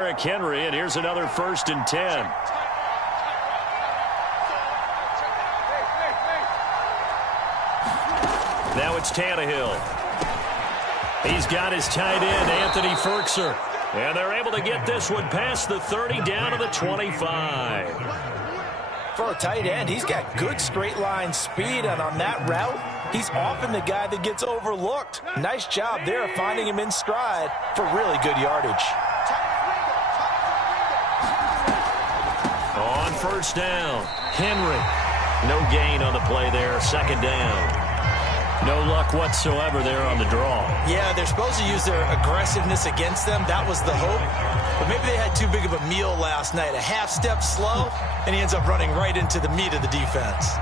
Henry, and here's another 1st and 10. Now it's Tannehill. He's got his tight end, Anthony Ferkser. And they're able to get this one past the 30 down to the 25. For a tight end, he's got good straight line speed, and on that route, he's often the guy that gets overlooked. Nice job there finding him in stride for really good yardage. On 1st down, Henry. No gain on the play there, 2nd down. No luck whatsoever there on the draw. Yeah, they're supposed to use their aggressiveness against them. That was the hope. But maybe they had too big of a meal last night. A half step slow, and he ends up running right into the meat of the defense.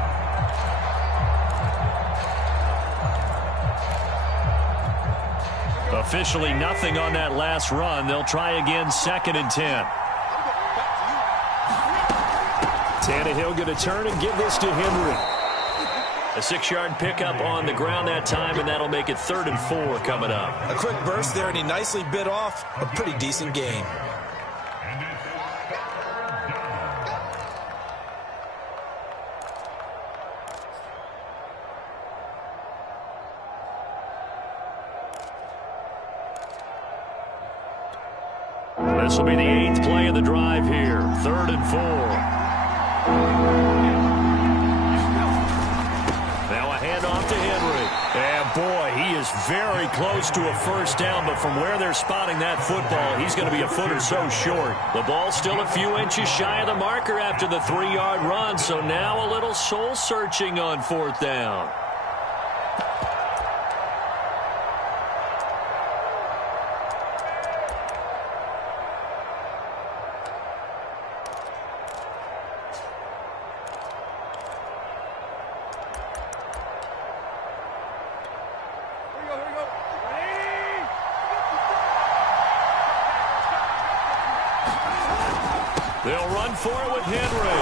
Officially nothing on that last run. They'll try again, 2nd and 10. Tannehill going to turn and give this to Henry. A 6-yard pickup on the ground that time, and that'll make it 3rd and 4 coming up. A quick burst there, and he nicely bit off a pretty decent gain. This will be the 8th play of the drive here. 3rd and 4. Off to Henry. And boy, he is very close to a 1st down, but from where they're spotting that football, he's going to be a foot or so short. The ball's still a few inches shy of the marker after the 3-yard run, so now a little soul searching on 4th down. They'll run for it with Henry.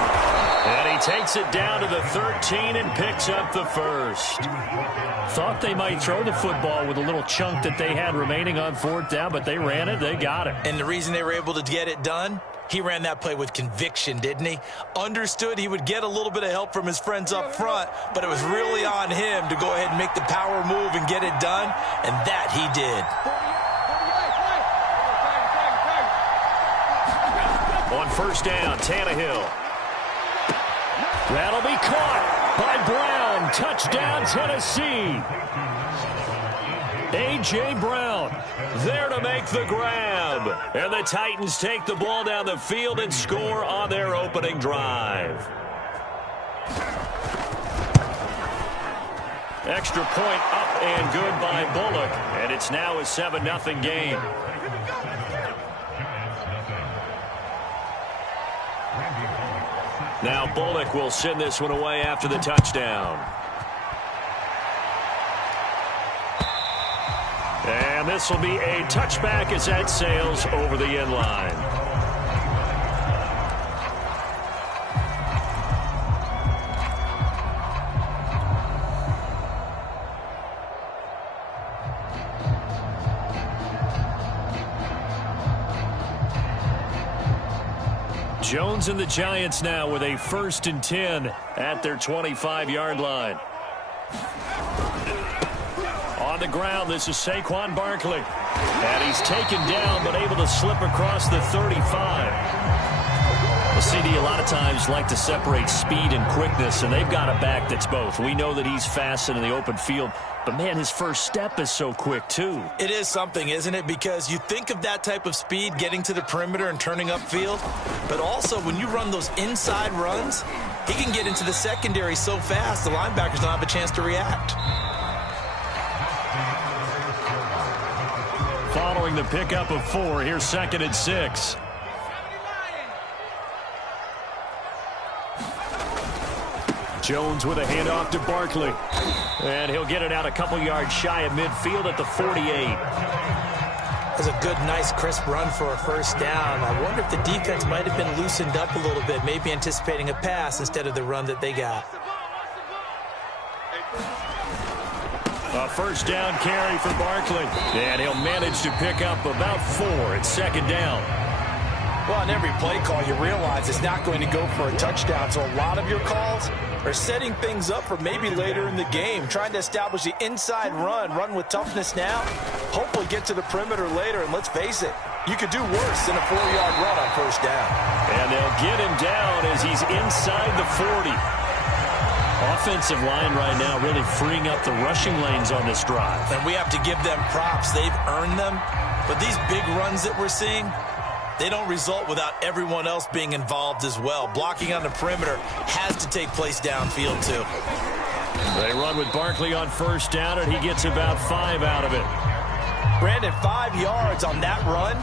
And he takes it down to the 13 and picks up the 1st. Thought they might throw the football with a little chunk that they had remaining on 4th down, but they ran it. They got it. And the reason they were able to get it done, he ran that play with conviction, didn't he? Understood he would get a little bit of help from his friends up front, but it was really on him to go ahead and make the power move and get it done, and that he did. On 1st down, Tannehill. That'll be caught by Brown. Touchdown, Tennessee. A.J. Brown there to make the grab. And the Titans take the ball down the field and score on their opening drive. Extra point up and good by Bullock. And it's now a 7-0 game. Now Bullock will send this one away after the touchdown. And this will be a touchback as that sails over the end line. Jones and the Giants now with a 1st and 10 at their 25-yard line. On the ground, this is Saquon Barkley. And he's taken down but able to slip across the 35. The CD a lot of times like to separate speed and quickness, and they've got a back that's both. We know that he's fast in the open field, but, man, his first step is so quick, too. It is something, isn't it? Because you think of that type of speed getting to the perimeter and turning upfield, but also when you run those inside runs, he can get into the secondary so fast the linebackers don't have a chance to react. Following the pickup of 4, here's 2nd and 6. Jones with a handoff to Barkley. And he'll get it out a couple yards shy of midfield at the 48. That's a good, nice, crisp run for a 1st down. I wonder if the defense might have been loosened up a little bit, maybe anticipating a pass instead of the run that they got. A 1st down carry for Barkley. And he'll manage to pick up about 4 at 2nd down. Well, in every play call, you realize it's not going to go for a touchdown, so a lot of your calls are setting things up for maybe later in the game, trying to establish the inside run with toughness now, hopefully get to the perimeter later, and let's face it, you could do worse than a 4-yard run on first down. And they'll get him down as he's inside the 40. Offensive line right now really freeing up the rushing lanes on this drive. And we have to give them props. They've earned them. But these big runs that we're seeing, they don't result without everyone else being involved as well. Blocking on the perimeter has to take place downfield too. They run with Barkley on first down, and he gets about 5 out of it. Brandon, 5 yards on that run.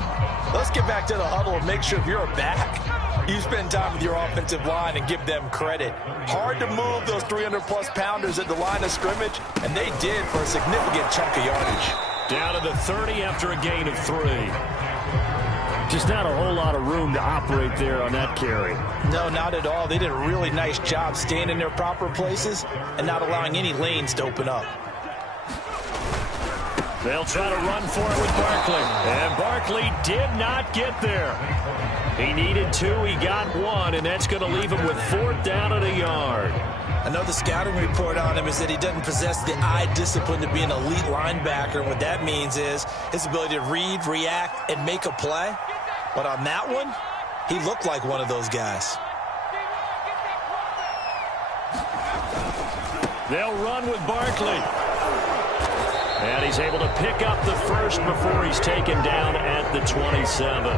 Let's get back to the huddle and make sure if you're a back, you spend time with your offensive line and give them credit. Hard to move those 300-plus pounders at the line of scrimmage, and they did for a significant chunk of yardage. Down to the 30 after a gain of 3. Just not a whole lot of room to operate there on that carry. No, not at all. They did a really nice job staying in their proper places and not allowing any lanes to open up. They'll try to run for it with Barkley. And Barkley did not get there. He needed 2, he got 1, and that's going to leave him with 4th down and a yard. I know the scouting report on him is that he doesn't possess the eye discipline to be an elite linebacker. And what that means is his ability to read, react, and make a play. But on that one, he looked like one of those guys. They'll run with Barkley. And he's able to pick up the first before he's taken down at the 27.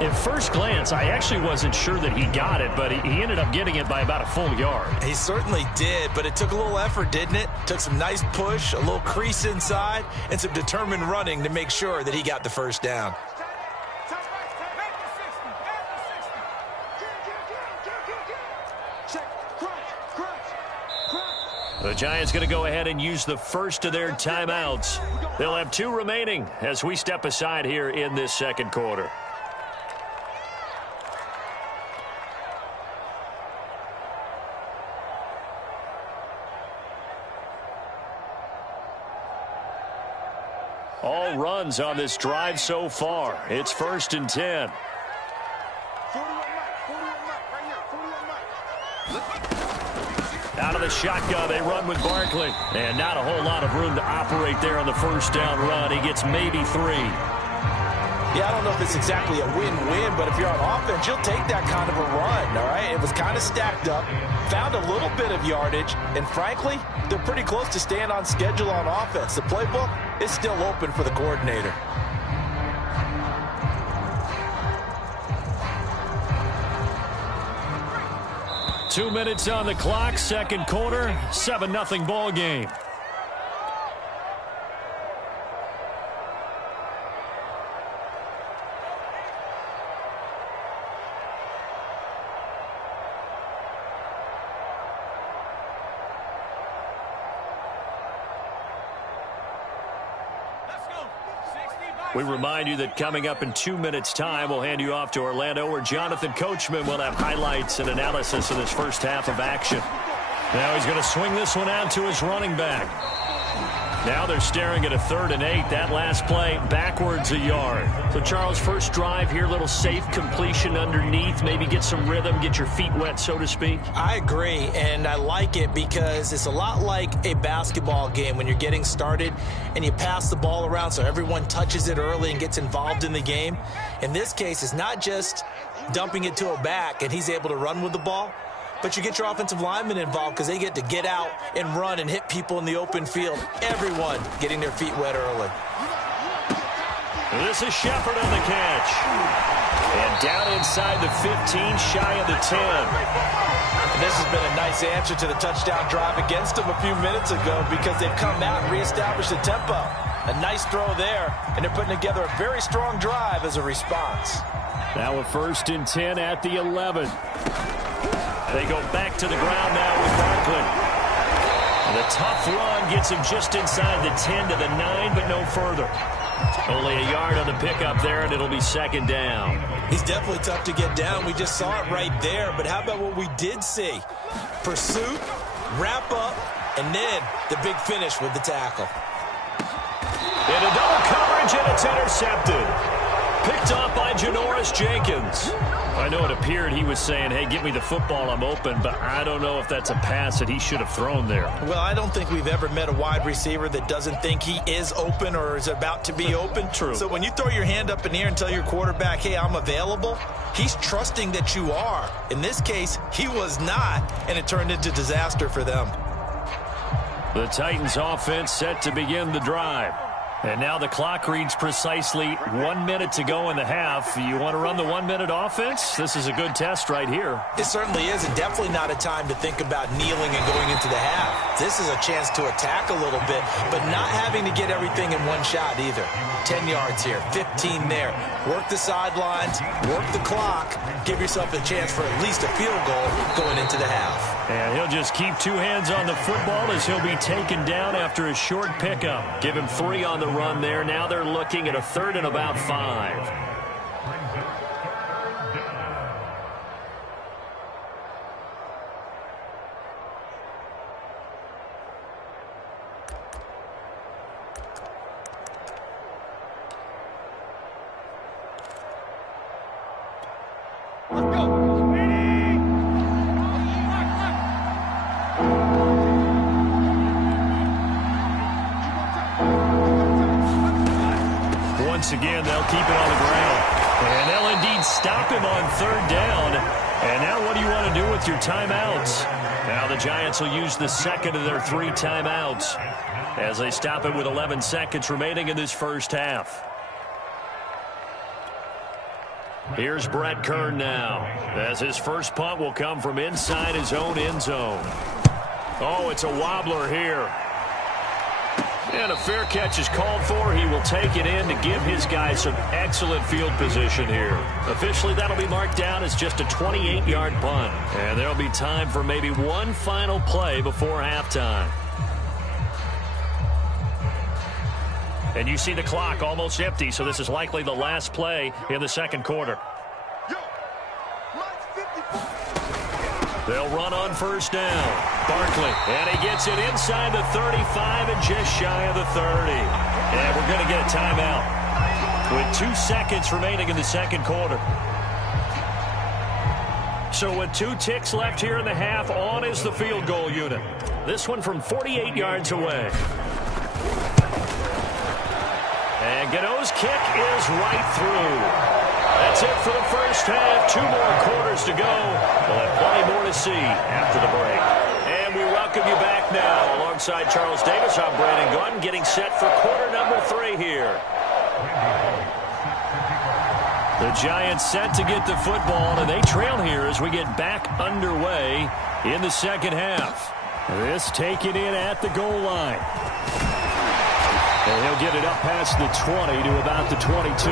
At first glance, I actually wasn't sure that he got it, but he ended up getting it by about a full yard. He certainly did, but it took a little effort, didn't it? Took some nice push, a little crease inside, and some determined running to make sure that he got the first down. The Giants going to go ahead and use the first of their timeouts. They'll have 2 remaining as we step aside here in this second quarter. All runs on this drive so far. It's 1st and 10. Out of the shotgun, they run with Barkley. And not a whole lot of room to operate there on the first down run. He gets maybe 3. Yeah, I don't know if it's exactly a win-win, but if you're on offense, you'll take that kind of a run, all right? It was kind of stacked up, found a little bit of yardage, and frankly, they're pretty close to staying on schedule on offense. The playbook is still open for the coordinator. Two minutes on the clock, second quarter, 7-0 ball game. We remind you that coming up in 2 minutes' time, we'll hand you off to Orlando, where Jonathan Coachman will have highlights and analysis of this first half of action. Now he's going to swing this one out to his running back. Now they're staring at a 3rd and 8. That last play backwards a yard. So, Charles, first drive here, little safe completion underneath. Maybe get some rhythm, get your feet wet, so to speak. I agree, and I like it because it's a lot like a basketball game when you're getting started and you pass the ball around so everyone touches it early and gets involved in the game. In this case, it's not just dumping it to a back and he's able to run with the ball, but you get your offensive linemen involved because they get to get out and run and hit people in the open field. Everyone getting their feet wet early. This is Shepard on the catch. And down inside the 15, shy of the 10. And this has been a nice answer to the touchdown drive against them a few minutes ago because they've come out and reestablished the tempo. A nice throw there, and they're putting together a very strong drive as a response. Now a 1st and 10 at the 11. They go back to the ground now with Barkley. And the tough run gets him just inside the 10 to the 9, but no further. Only a yard on the pickup there, and it'll be 2nd down. He's definitely tough to get down. We just saw it right there. But how about what we did see? Pursuit, wrap up, and then the big finish with the tackle. Into double coverage, and it's intercepted. Picked off by Janoris Jenkins. I know it appeared he was saying, hey, give me the football, I'm open, but I don't know if that's a pass that he should have thrown there. Well, I don't think we've ever met a wide receiver that doesn't think he is open or is about to be open. True. So when you throw your hand up in the air and tell your quarterback, hey, I'm available, he's trusting that you are. In this case, he was not, and it turned into disaster for them. The Titans offense set to begin the drive. And now the clock reads precisely 1 minute to go in the half. You want to run the 1 minute offense? This is a good test right here. It certainly is, and definitely not a time to think about kneeling and going into the half. This is a chance to attack a little bit, but not having to get everything in one shot either. 10 yards here, 15 there. Work the sidelines, work the clock, give yourself a chance for at least a field goal going into the half. And he'll just keep two hands on the football as he'll be taken down after a short pickup. Give him 3 on the run there. Now they're looking at a 3rd and about 5. Once again, they'll keep it on the ground. And they'll indeed stop him on 3rd down. And now what do you want to do with your timeouts? Now the Giants will use the second of their 3 timeouts as they stop it with 11 seconds remaining in this first half. Here's Brett Kern now, as his first punt will come from inside his own end zone. Oh, it's a wobbler here. And a fair catch is called for. He will take it in to give his guys some excellent field position here. Officially, that'll be marked down as just a 28-yard punt. And there'll be time for maybe one final play before halftime. And you see the clock almost empty, so this is likely the last play in the second quarter. They'll run on 1st down. Barkley, and he gets it inside the 35 and just shy of the 30. And we're going to get a timeout with 2 seconds remaining in the second quarter. So with 2 ticks left here in the half, on is the field goal unit. This one from 48 yards away. And Gano's kick is right through. That's it for the first half. 2 more quarters to go. We'll have plenty more to see after the break. And we welcome you back now. Alongside Charles Davis, I'm Brandon Gunn, getting set for quarter number 3 here. The Giants set to get the football, and they trail here as we get back underway in the second half. This taken in at the goal line. And he'll get it up past the 20 to about the 22.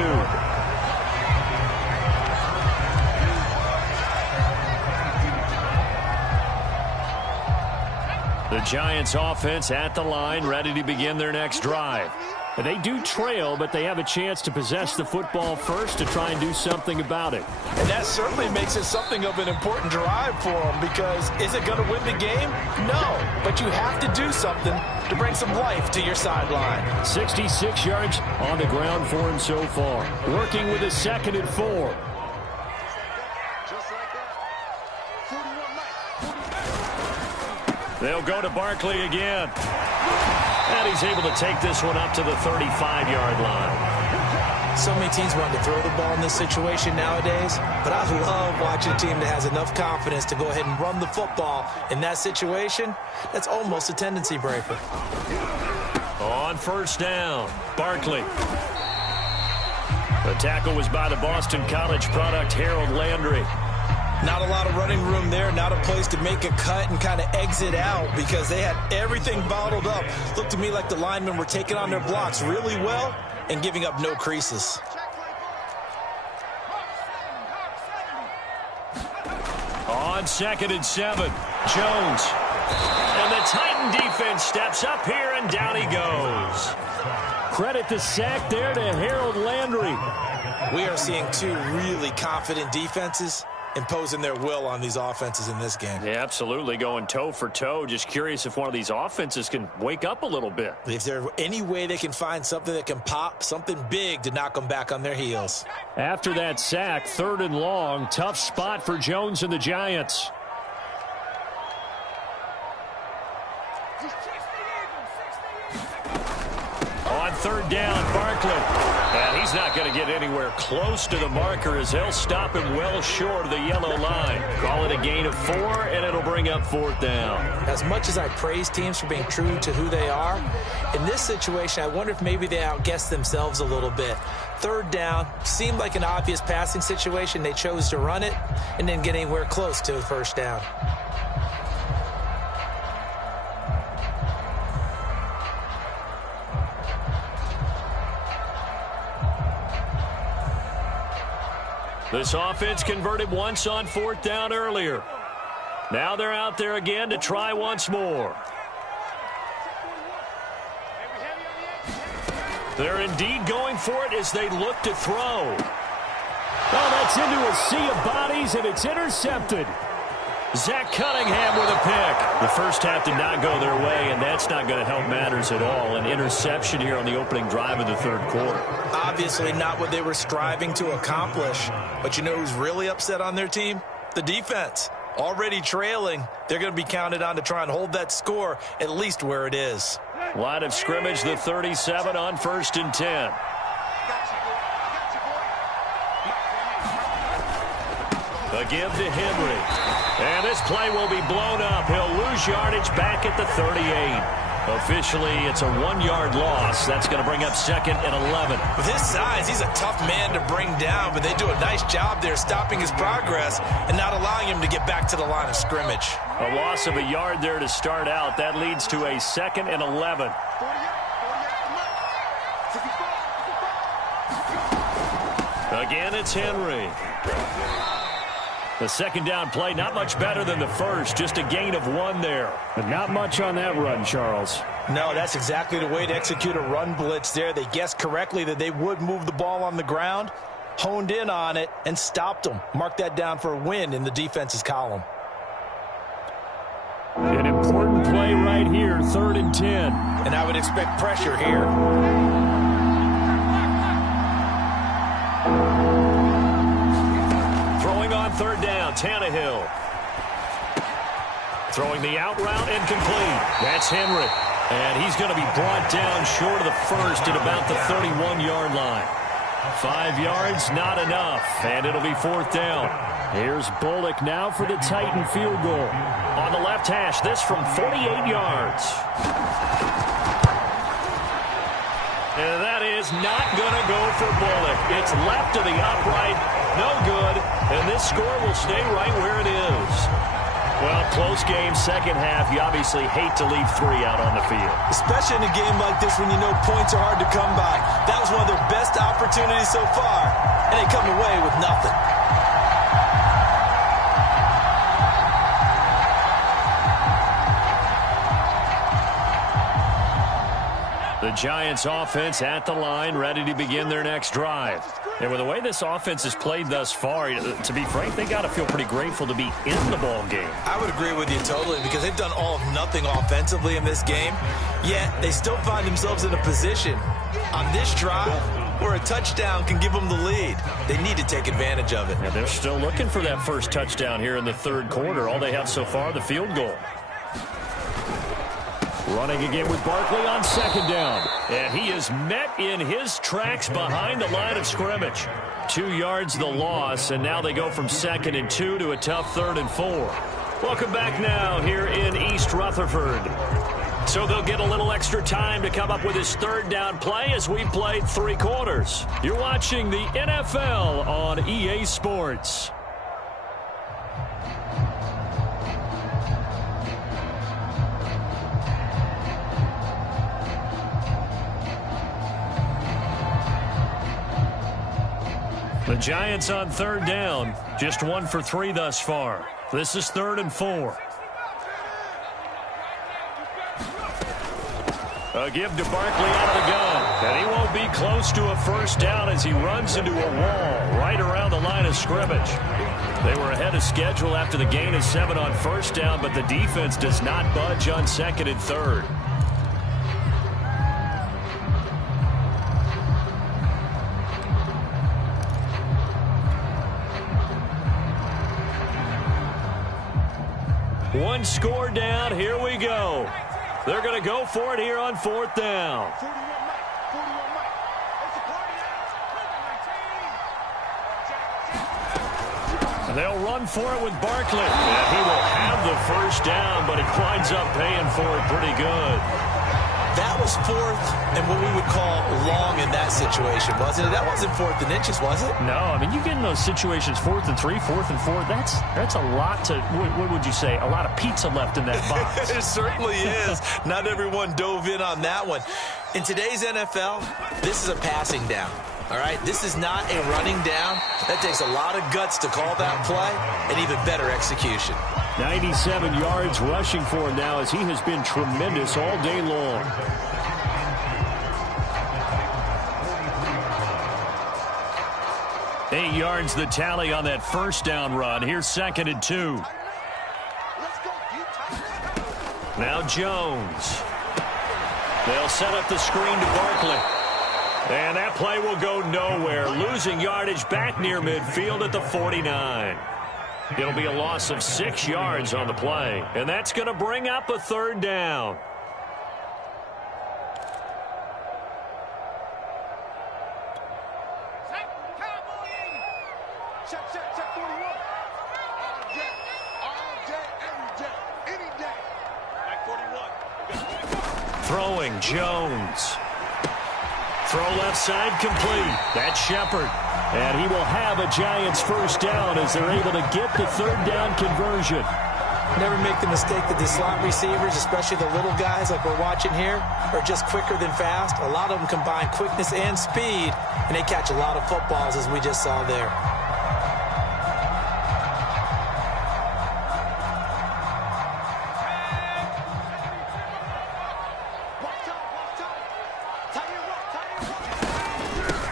The Giants offense at the line, ready to begin their next drive. And they do trail, but they have a chance to possess the football first to try and do something about it. And that certainly makes it something of an important drive for them, because is it going to win the game? No, but you have to do something to bring some life to your sideline. 66 yards on the ground for him so far. Working with a 2nd and 4. They'll go to Barkley again. And he's able to take this one up to the 35-yard line. So many teams want to throw the ball in this situation nowadays, but I love watching a team that has enough confidence to go ahead and run the football in that situation. That's almost a tendency breaker. On 1st down, Barkley. The tackle was by the Boston College product, Harold Landry. Not a lot of running room there, not a place to make a cut and kind of exit out, because they had everything bottled up. Looked to me like the linemen were taking on their blocks really well and giving up no creases. On 2nd and 7, Jones. And the Titan defense steps up here, and down he goes. Credit the sack there to Harold Landry. We are seeing 2 really confident defenses, imposing their will on these offenses in this game. Yeah, absolutely, going toe for toe. Just curious if one of these offenses can wake up a little bit. If there's any way they can find something that can pop, something big to knock them back on their heels. After that sack, 3rd and long, tough spot for Jones and the Giants. On 3rd down, Barkley. And he's not going to get anywhere close to the marker as they'll stop him well short of the yellow line. Call it a gain of 4, and it'll bring up 4th down. As much as I praise teams for being true to who they are, in this situation, I wonder if maybe they outguessed themselves a little bit. 3rd down seemed like an obvious passing situation. They chose to run it and didn't get anywhere close to the 1st down. This offense converted once on 4th down earlier. Now they're out there again to try once more. They're indeed going for it as they look to throw. Oh, that's into a sea of bodies, and it's intercepted. Zach Cunningham with a pick. The first half did not go their way, and that's not going to help matters at all. An interception here on the opening drive of the 3rd quarter. Obviously not what they were striving to accomplish. But you know who's really upset on their team? The defense. Already trailing. They're going to be counted on to try and hold that score at least where it is. Line of scrimmage, the 37 on 1st and 10. A give to Henry. And this play will be blown up. He'll lose yardage back at the 38. Officially, it's a 1-yard loss. That's going to bring up 2nd and 11. With his size, he's a tough man to bring down, but they do a nice job there stopping his progress and not allowing him to get back to the line of scrimmage. A loss of a yard there to start out. That leads to a 2nd and 11. Again, it's Henry. The 2nd down play, not much better than the first. Just a gain of 1 there. But not much on that run, Charles. No, that's exactly the way to execute a run blitz there. They guessed correctly that they would move the ball on the ground, honed in on it, and stopped them. Mark that down for a win in the defense's column. An important play right here, 3rd and 10. And I would expect pressure here. On 3rd down, Tannehill. Throwing the out route, incomplete. That's Henry. And he's going to be brought down short of the first at about the 31-yard line. 5 yards, not enough. And it'll be 4th down. Here's Bullock now for the Titan field goal. On the left hash, this from 48 yards. And that is not going to go for Bullock. It's left to the upright. No good. And this score will stay right where it is. Well, close game, 2nd half. You obviously hate to leave 3 out on the field. Especially in a game like this when you know points are hard to come by. That was one of their best opportunities so far. And they come away with nothing. The Giants offense at the line, ready to begin their next drive. And with the way this offense has played thus far, to be frank, they got to feel pretty grateful to be in the ball game. I would agree with you totally because they've done all of nothing offensively in this game, yet they still find themselves in a position on this drive where a touchdown can give them the lead. They need to take advantage of it. And they're still looking for that first touchdown here in the 3rd quarter. All they have so far, the field goal. Running again with Barkley on 2nd down. And he is met in his tracks behind the line of scrimmage. 2 yards the loss, and now they go from 2nd and 2 to a tough 3rd and 4. Welcome back now here in East Rutherford. So they'll get a little extra time to come up with his 3rd down play as we played 3 quarters. You're watching the NFL on EA Sports. The Giants on 3rd down, just 1 for 3 thus far. This is 3rd and 4. A give to Barkley out of the gun. And he won't be close to a first down as he runs into a wall right around the line of scrimmage. They were ahead of schedule after the gain of 7 on first down, but the defense does not budge on second and third. One score down. Here we go. They're going to go for it here on fourth down. They'll run for it with Barkley. And he will have the first down, but it winds up paying for it pretty good. That was fourth and what we would call long in that situation, wasn't it? That wasn't fourth and inches, was it? No, I mean, you get in those situations, 4th and 3, 4th and 4, that's a lot to, what would you say, a lot of pizza left in that box. It certainly is. Not everyone dove in on that one. In today's NFL, this is a passing down. All right, this is not a running down. That takes a lot of guts to call that play and even better execution. 97 yards rushing for him now as he has been tremendous all day long. Eight yards the tally on that first down run. Here's 2nd and 2. Now Jones. They'll set up the screen to Barkley. And that play will go nowhere. Losing yardage back near midfield at the 49. It'll be a loss of 6 yards on the play. And that's going to bring up a third down. Check 41. All day, every day, any day. Back 41. Throwing, Jones. Throw left side complete. That's Shepard. And he will have a Giants first down as they're able to get the third down conversion. Never make the mistake that the slot receivers, especially the little guys like we're watching here, are just quicker than fast. A lot of them combine quickness and speed, and they catch a lot of footballs, as we just saw there.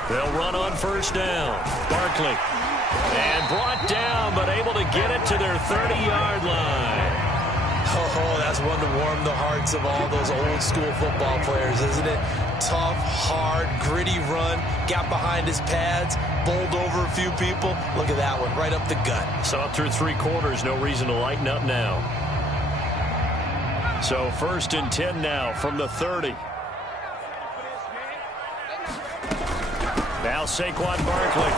They'll run on first down. Barkley. And brought down, but able to get it to their 30-yard line. Oh, that's one to warm the hearts of all those old-school football players, isn't it? Tough, hard, gritty run. Got behind his pads, bowled over a few people. Look at that one, right up the gut. So up through 3 quarters, no reason to lighten up now. So 1st and 10 now from the 30. Now Saquon Barkley.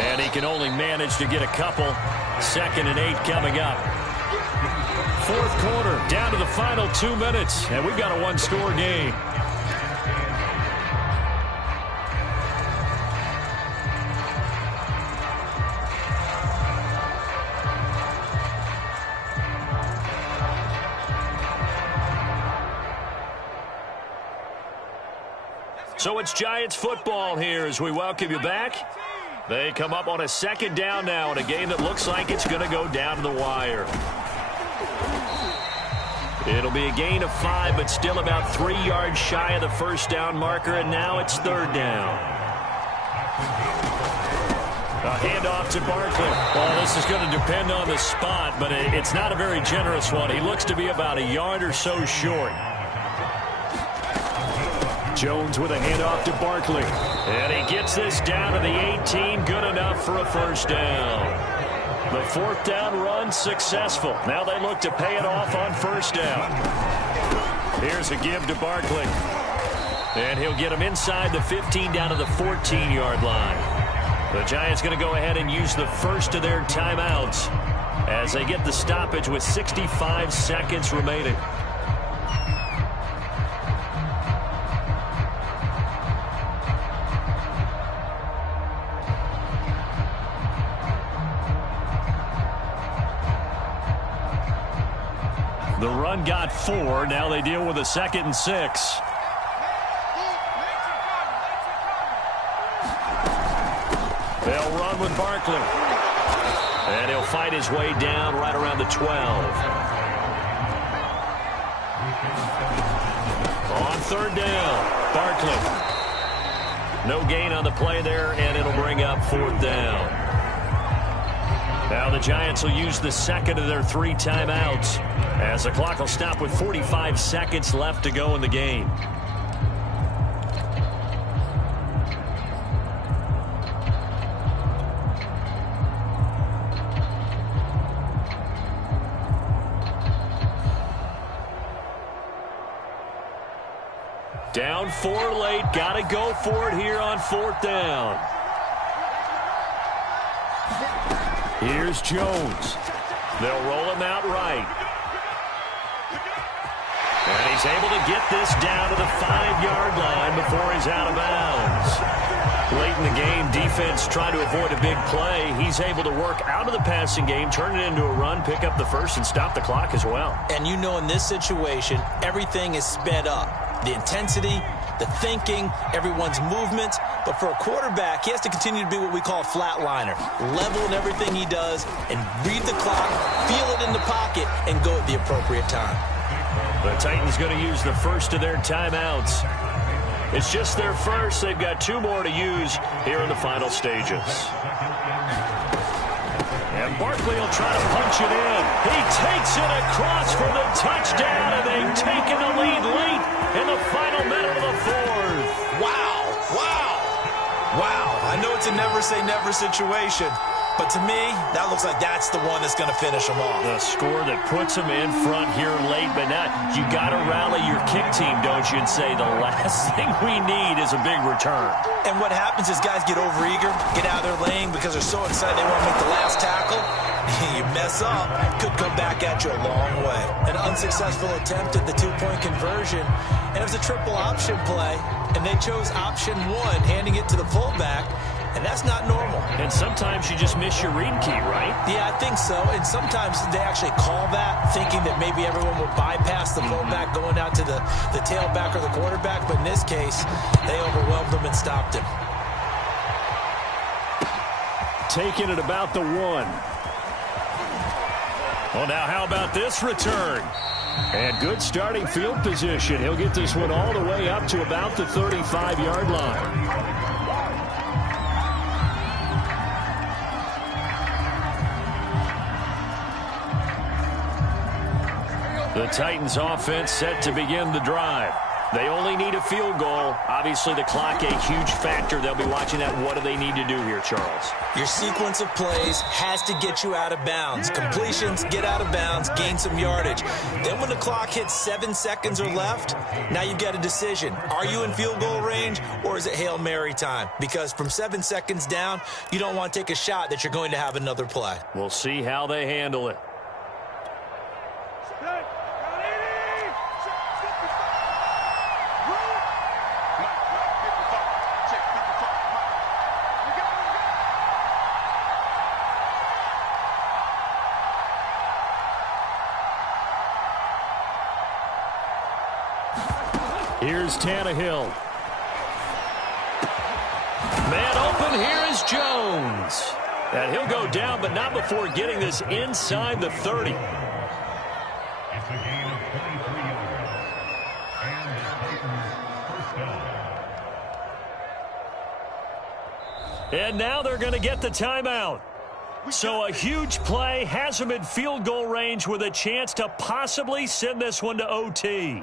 And he can only manage to get a couple. 2nd and 8 coming up. 4th quarter, down to the final 2 minutes. And we've got a one-score game. So it's Giants football here as we welcome you back. They come up on a 2nd down now in a game that looks like it's going to go down to the wire. It'll be a gain of 5, but still about 3 yards shy of the first down marker, and now it's 3rd down. A handoff to Barkley. Well, this is going to depend on the spot, but it's not a very generous one. He looks to be about a yard or so short. Jones with a handoff to Barkley. And he gets this down to the 18. Good enough for a first down. The 4th down run successful. Now they look to pay it off on first down. Here's a give to Barkley. And he'll get him inside the 15 down to the 14-yard line. The Giants going to go ahead and use the first of their timeouts as they get the stoppage with 65 seconds remaining. The run got 4. Now they deal with a 2nd and 6. They'll run with Barkley. And he'll fight his way down right around the 12. On 3rd down, Barkley. No gain on the play there, and it'll bring up 4th down. Now the Giants will use the second of their 3 timeouts as the clock will stop with 45 seconds left to go in the game. Down 4 late. Got to go for it here on 4th down. Here's Jones. They'll roll him out right. And he's able to get this down to the 5-yard line before he's out of bounds. Late in the game, defense trying to avoid a big play. He's able to work out of the passing game, turn it into a run, pick up the first, and stop the clock as well. And you know in this situation, everything is sped up. The intensity, the thinking, everyone's movement. But for a quarterback, he has to continue to be what we call a flatliner. Level in everything he does and read the clock, feel it in the pocket, and go at the appropriate time. The Titans going to use the first of their timeouts. It's just their first. They've got 2 more to use here in the final stages. And Barkley will try to punch it in. He takes it across for the touchdown, and they've taken the lead late in the final minute of the 4th. Wow, wow, wow. I know it's a never-say-never situation, but to me, that looks like that's the one that's going to finish them off. The score that puts them in front here late, but now you got to rally your kick team, don't you, and say the last thing we need is a big return. And what happens is guys get overeager, get out of their lane because they're so excited they want to make the last tackle. You mess up, could come back at you a long way. An unsuccessful attempt at the 2-point conversion, and it was a triple option play, and they chose option 1, handing it to the fullback. And that's not normal. And sometimes you just miss your read key, right? Yeah, I think so. And sometimes they actually call that, thinking that maybe everyone will bypass the fullback going out to the tailback or the quarterback. But in this case, they overwhelmed him and stopped him. Taking it about the 1. Well, now how about this return? And good starting field position. He'll get this one all the way up to about the 35-yard line. The Titans offense set to begin the drive. They only need a field goal. Obviously, the clock a huge factor. They'll be watching that. What do they need to do here, Charles? Your sequence of plays has to get you out of bounds. Completions, get out of bounds, gain some yardage. Then when the clock hits 7 seconds or left, now you've got a decision. Are you in field goal range or is it Hail Mary time? Because from 7 seconds down, you don't want to take a shot that you're going to have another play. We'll see how they handle it. Here's Tannehill. Man open, here is Jones. And he'll go down, but not before getting this inside the 30. It's a gain of 23 yards. And the Titans first down. And now they're going to get the timeout. So a huge play has them in field goal range with a chance to possibly send this one to OT.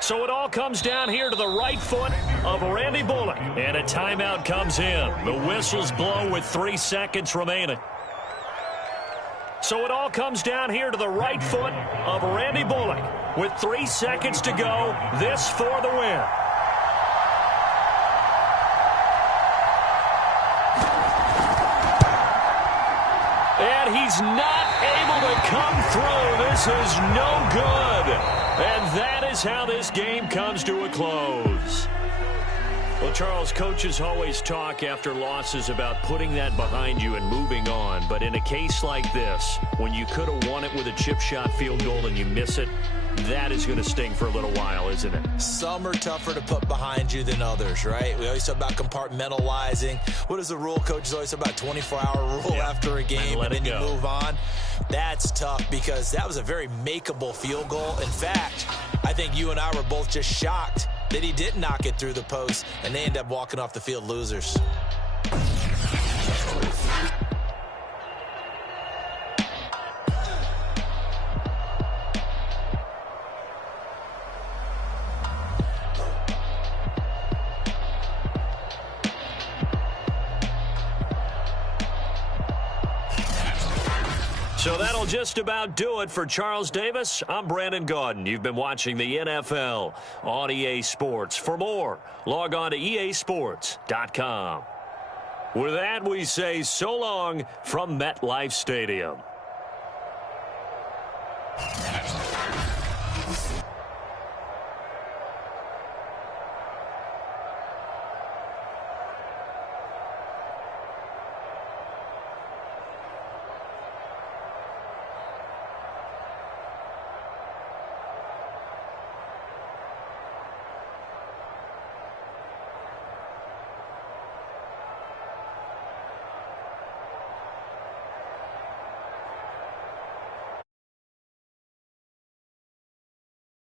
So it all comes down here to the right foot of Randy Bullock. And a timeout comes in. The whistles blow with 3 seconds remaining. So it all comes down here to the right foot of Randy Bullock. With 3 seconds to go, this for the win. And he's not able to come through. This is no good. And that is how this game comes to a close. Well, Charles, coaches always talk after losses about putting that behind you and moving on. But in a case like this, when you could have won it with a chip shot field goal and you miss it, that is going to sting for a little while, isn't it? Some are tougher to put behind you than others, right? We always talk about compartmentalizing. What is the rule? Coaches always talk about 24-hour rule after a game, and then you move on. That's tough because that was a very makeable field goal. In fact, I think you and I were both just shocked that he didn't knock it through the post, and they end up walking off the field losers. So that'll just about do it for Charles Davis. I'm Brandon Gaudin. You've been watching the NFL on EA Sports. For more, log on to easports.com. With that, we say so long from MetLife Stadium.